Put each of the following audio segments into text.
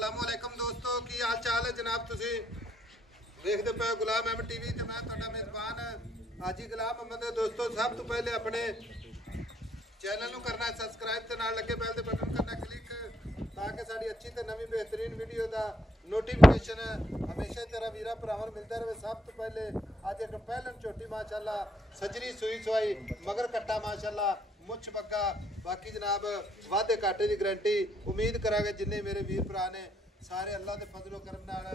अस्सलामुअलैकुम दोस्तों की हाल चाल है जनाब। तुसी देखते पे गुलाम अहमद टीवी ते मैं तुहाडा मेज़बान हाजी गुलाम अहमद। दोस्तों सब तो पहले अपने चैनल ਨੂੰ करना सब्सक्राइब ਤੇ ਨਾਲ ਲੱਗੇ ਬੈਲ ਦੇ ਬਟਨ ਕਰਨਾ ਕਲਿੱਕ ਤਾਂ ਕਿ ਸਾਡੀ ਅੱਛੀ ਤੇ ਨਵੀਂ ਬਿਹਤਰੀਨ ਵੀਡੀਓ ਦਾ ਨੋਟੀਫਿਕੇਸ਼ਨ ਹਮੇਸ਼ਾ ਤੇਰਾ ਵੀਰਾ ਭਰਾਵਾਂ ਨੂੰ ਮਿਲਦਾ ਰਹੇ। ਸਭ ਤੋਂ ਪਹਿਲੇ ਅੱਜ ਇੱਕ ਪਹਿਲਨ ਝੋਟੀ माशाअल्लाह सजरी सूई सवाई मगर कट्टा माशाअल्लाह मुछ बग्गा बाकी जनाब वादे घाटे की गारंटी। उम्मीद करांगे जिन्ने मेरे वीर भरा ने सारे अल्लाह के फजलो करम नाल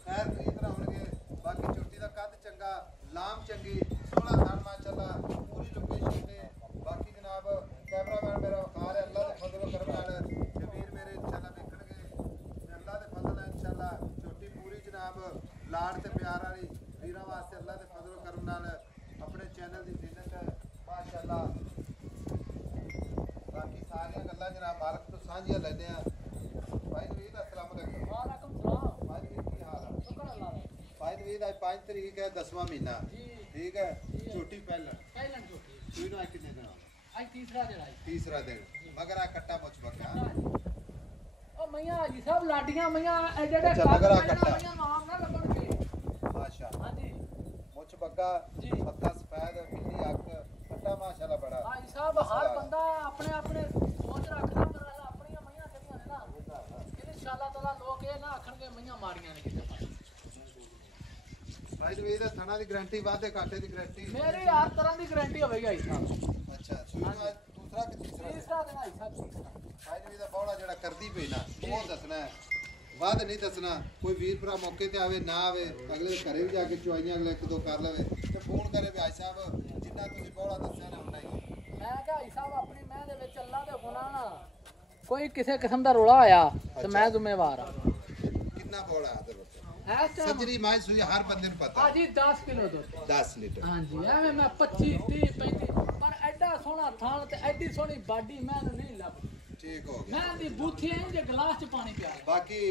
खैर खरीद होंगे। बाकी झोटी का कद चंगा लाम चंगी 16 साल माशाअल्लाह पूरी लोकेशन ने। बाकी जनाब कैमरामैन मेरा वखा रहा अल्लाह के फजलो करम नाल जो वीर मेरे इंशाअल्लाह देखणगे अल्लाह के फजल है इंशाअल्लाह झोटी पूरी जनाब लाड़ ते प्यार वाली वीर वास्ते अल्लाह के फजलो करम नाल अपने चैनल की जिन्नत माशाअल्लाह। बाकी सारिया गल्लां जनाब मालक तो साझियां लेने भाई नवीद अस्सलाम वालेकुम। वालेकुम सलाम भाई नवीद की हाल है? शुक्र अल्लाह का। भाई नवीद आज 5 तारीख है 10वां महीना ठीक है। छोटी पहलन छोटी तीनों आज कितने दिन आज तीसरा दिन आई तीसरा दिन मगर आ कट्टा मुझ बक्का ओ मैया जी सब लाडियां मैया ए जेडे अच्छा, मगर आ कट्टा। मैया नाम ना लगणगे माशा हां जी मुझ बक्का जी। मत्था सफेद बिल्ली अख कट्टा माशाअल्लाह बड़ा हां साहब हर बंदा अपने अपने सोच रखदा पर अपनी मैया कदियां ने ना इंशाअल्लाह ताला लोग ए ना आखणगे मैया मारियां ने किते भाई नवीद थाना की गारंटी वादे घाटे की गारंटी मेरी हर तरह की गारंटी होवेगी आई साहब। अच्छा सूई आज दूसरा कि तीसरा तीसरा दिन आई साहब तीसरा भाई नवीद बौड़ा जेड़ा करदी पई ना वो दसना है वाद नहीं दसना। कोई वीर भरा मौके ते आवे ना आवे अगले घरे भी जाके चुआइयां अगले एक दो कर लवे ते फोन करे भाई साहब जिन्ना तुसी बौड़ा दसया ना उन्ना ही। मैं क्या भाई साहब अपनी मैं दे विच अल्लाह दे गुनाह ना कोई किसी किस्म दा रोला आया ते मैं जिम्मेवार हां। कितना बौड़ा है इधर है सजरी माई सुई हर बंदे ने पता हां जी 10 किलो दूध 10 लीटर हां जी एवें मैं 25 30 35 पर एडा सोहना थान ते एडी सोहनी बाडी मैनू नहीं लग ठीक हो गया। मैं दी बूथी आई जे गिलास च पानी पिया बाकी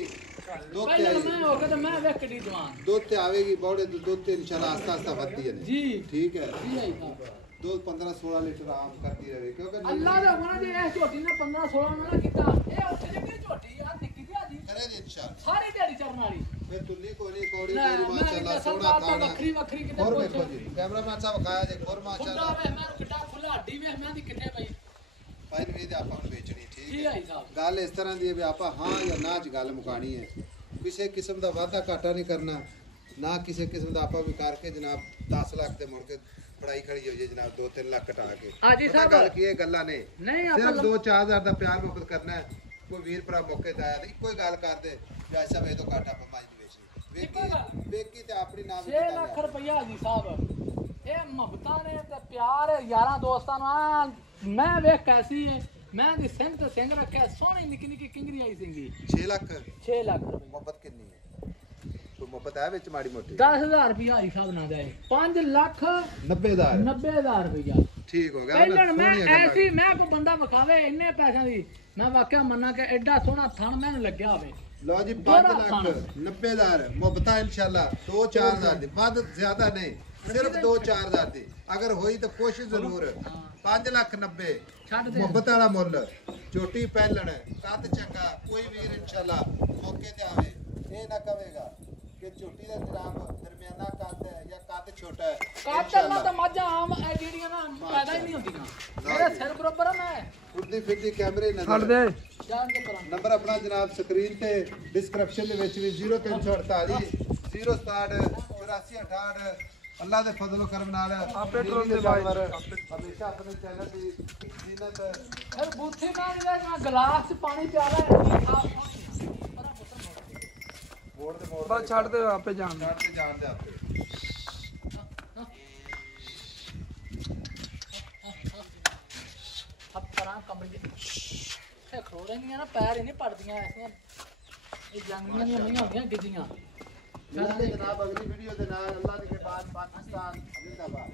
दो पहले मैं हो के ते मैं वेकड़ी जवान दूध ते आवेगी बौड़े दूध ते इंशाल्लाह आस्ता आस्ता बढ़ती है जी ठीक है। जी आई साहब दूध 15 16 लीटर आम करती रहे क्योंकि अल्लाह दा गुनाह जे इस झोटी ने 15 16 ना कीता ए उठ जगी झोटी यार निक्की दी आजी करेगी इंशाल्लाह सारी दिहाड़ी चरन वाली फिर तुल्ली कोनी कोड़ी ना तेरी माशाअल्लाह सोना थाना वखरी वखरी किते और देखो जी कैमरामैन साहब खाया जे और खुदा माशाअल्लाह वे मैं किड्डा खुला हड्डी वे मैं दी किथे पई भाई नवीद आपा ਨੂੰ ਵੇਚਣੀ जी ਠੀਕ आई है। साहब ਗੱਲ ਇਸ ਤਰ੍ਹਾਂ ਦੀ ਹੈ ਵੀ ਆਪਾਂ ਹਾਂ ਜਾਂ ਨਾ ਚ ਗੱਲ ਮੁਕਾਣੀ ਹੈ। ਕਿਸੇ ਕਿਸਮ ਦਾ ਵਾਅਦਾ ਘਾਟਾ ਨਹੀਂ ਕਰਨਾ ਨਾ ਕਿਸੇ ਕਿਸਮ ਦਾ ਆਪਾਂ ਵੀ ਕਰਕੇ ਜਨਾਬ 10 ਲੱਖ ਤੇ ਮੁੜ ਕੇ ਪੜਾਈ ਖੜੀ ਹੋ ਜੇ ਜਨਾਬ 2-3 ਲੱਖ ਕਟਾ ਕੇ हाजी ਪਤਾ साहब ਗੱਲ ਕੀ ਹੈ ਗੱਲਾਂ ਨੇ नहीं ਸਿਰਫ आप 2-4 ਹਜ਼ਾਰ ਦਾ ਪਿਆਰ ਮੁਹੱਬਤ ਕਰਨਾ ਹੈ। ਕੋਈ ਵੀਰ ਭਰਾ ਮੌਕੇ ਤੇ ਆਇਆ ਤੇ ਇੱਕੋ ਹੀ ਗੱਲ ਕਰਦੇ ਵੀ ਐਸਾ ਵੇ ਤੋਂ ਘਾਟਾ ਆਪਾਂ ਮਾਜ ਨਹੀਂ ਵੇਚਣੀ ਵੇਖੀ ਤੇ ਆਪਣੀ ਨਾਮ 6 ਲੱਖ ਰੁਪਇਆ ਹਾਜੀ ਸਾਹਿਬ ਇਹ ਮੁਹੱਬਤਾਂ ਨੇ ਤੇ ਪਿਆਰ ਯਾਰਾਂ ਦੋਸਤਾਂ ਨੂੰ ਮੈਂ ਵੇਖ ਕੈਸੀ ਹੈ ਮੈਂ ਦੀ ਸਿੰਘ ਤੇ ਸਿੰਘ ਰੱਖਿਆ ਸੋਹਣੀ ਨਿੱਕੀ ਨਿੱਕੀ ਕਿੰਗਰੀ ਆਈ ਸਿੰਘੀ 6 ਲੱਖ 6 ਲੱਖ ਰੁਪਇਆ ਮੁਹੱਬਤ ਕਿੰਨੀ ਹੈ ਕੋਈ ਮੁਹੱਬਤ ਹੈ ਵਿੱਚ ਮਾੜੀ ਮੋਟੀ 10000 ਰੁਪਇਆ ਹਾਜੀ ਸਾਹਿਬ ਨਾ ਜਾਏ 5 ਲੱਖ 90000 90000 ਰੁਪਇਆ ਠੀਕ ਹੋ ਗਿਆ ਪਹਿਲਾਂ ਮੈਂ ਐਸੀ ਮੈਂ ਕੋਈ ਬੰਦਾ ਵਿਖਾਵੇ ਇੰਨੇ ਪੈਸਿਆਂ ਦੀ ਮੈਂ ਵਾਕਿਆ ਮੰਨਾਂ ਕਿ ਐਡਾ ਸੋਹਣਾ ਥਣ ਮੈਨੂੰ ਲੱਗਿਆ ਹੋਵੇ। लो जी 5 लाख 90,000 मुबता इंशाल्लाह 2-4 हज़ार दी बाद ज्यादा नहीं सिर्फ 2-4 हज़ार दी अगर हुई तो कोशिश जरूर 5 लाख 90 मुहब्बत वाला मुल झोटी पहलन कद चंगा कोई वीर इंशाल्लाह मौके ते आवे ये ना कहेगा कि झोटी दा जनाब दरमियाना कद है या कद छोटा है ਕਾਟਲ ਤਾਂ ਮੱਝਾਂ ਆਮ ਇਹ ਜਿਹੜੀਆਂ ਨਾ ਪੈਦਾ ਹੀ ਨਹੀਂ ਹੁੰਦੀਆਂ ਮੇਰੇ ਸਿਰ ਬਰੋਬਰ ਆ ਮੈਂ उड़दी फिरदी कैमरे नजर ਛੱਡ ਦੇ ਜਾਣ ਕੇ ਪਰਾਂ नंबर अपना जनाब स्क्रीन ते डिस्क्रिप्शन दे विच भी 0348 067 8468 अल्लाह दे फजलो करम नाल आपे ट्रोल दे भाई हमेशा अपने चैनल दी जीनत ਫਿਰ ਬੂਥੀ ਨਾਲ ਮੈਂ ਗਲਾਸ ਚ ਪਾਣੀ ਪਿਆਲਾ ਇੰਨੀ ਸਾਫ बोर्ड दे मोड़ बस छड़ दे आपे जान छड़ ते जान दे आपे अब परां कमरे ए खरो रहीਆਂ ਨਾ ਪੈਰ ਹੀ ਨਹੀਂ ਪੜਦੀਆਂ ਐਸੀਆਂ ਇਹ ਜੰਗਲੀਆਂ ਦੀਆਂ ਨਹੀਂ ਹੁੰਦੀਆਂ ਗਿੱਜੀਆਂ जनाब अगली वीडियो दे नाल अल्लाह के बाद पाकिस्तान जिंदाबाद।